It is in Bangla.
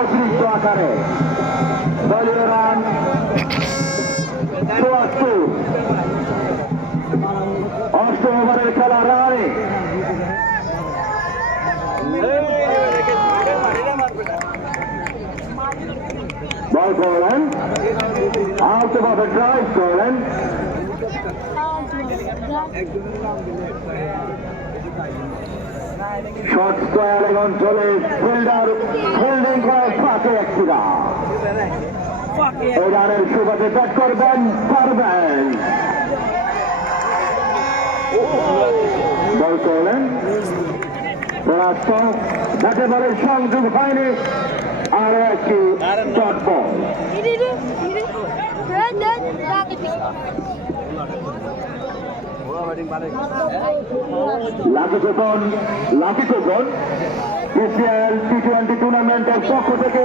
অতিরিক্ত আকারে দলীয় রান ৭৪। অষ্টম ওভারের খেলা রানে বল করলেন, আউটভাবে ড্রাইভ করলেন, শর্ট স্কোয়ার অঞ্চলে ফিল্ডার ফিল্ডিং করে ফাঁকে একটি রান। এই রানের সুবাদে ব্যাট করবেন পারবেন। বল করলেন, ব্যাটে বলে সংযোগ হয়নি, আরো একটি dot ball. Lucky coupon BCL টি-20 টুর্নামেন্টের পক্ষ থেকে